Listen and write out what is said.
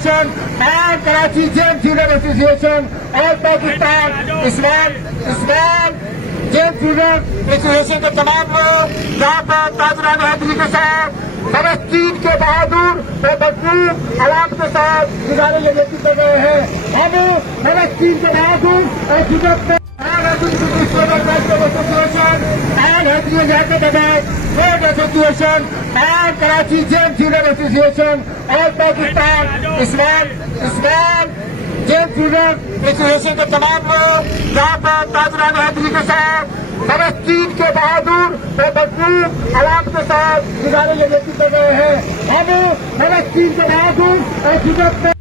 Association and Karachi Jain Freedom Association और पाकिस्तान इस्लाम Jain freedom association के तमाम लोग यहाँ पर ताजरान हैदरी के साथ फलस्तीन के बहादुर और मजबूत आवाम के साथ गुजारे लेने की कर रहे हैं। हम फलस्तीन के बहादुर और जुनून association and Karachi Jain Freedom Association और पाकिस्तान इस्लाम जैन फ्रीडम एसोसिएशन के तमाम लोग यहाँ पर ताजरान हैदरी के साथ फलस्तीन के बहादुर और मजबूत आवाम के साथ गुजारे लेने की कर रहे हैं। हम फलस्तीन के बहादुर और जुनून